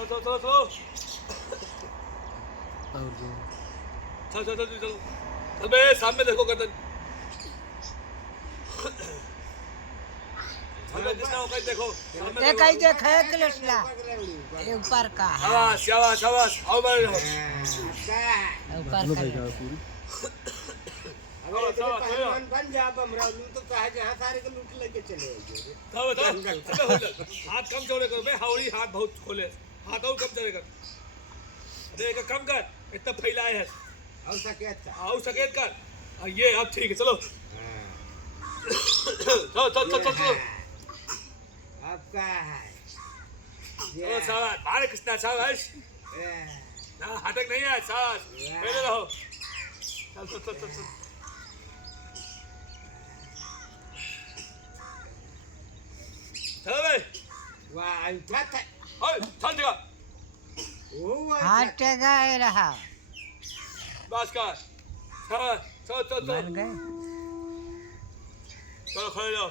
चलो चलो चलो चलो चलो चलो चल बे सामने देखो गर्दन चल बे कृष्णा कहीं देखो सामने ये कहीं देखा है कृष्णा ये ऊपर का है शाबाश शाबाश शाबाश आओ बड़े हो ऊपर का है। अगर ये पहलवान बन जा हमरा लूट तो कहा जहां सारे को लूट लेके चले जाओगे चलो चलो हो जा हाथ कम चौड़े करो बे हावड़ी हाथ बहुत खोले हाथ और कम चौड़े कर अरे एक कम कर इतना फैलाए है और सके अच्छा आओ सकेत कर ये अब ठीक है चलो चलो चलो चलो चलो आपका है चलो शाबाश बाहर कृष्णा शाबाश ना हाथक नहीं है शाबाश पहले रहो चल चल चल चल चलो बे वाह अंठा था ओए चल जगह ओ वाह हाथ टेगा ही रहा बस कर शाबाश चलो चलो बन चलो गए चलो खड़े जाओ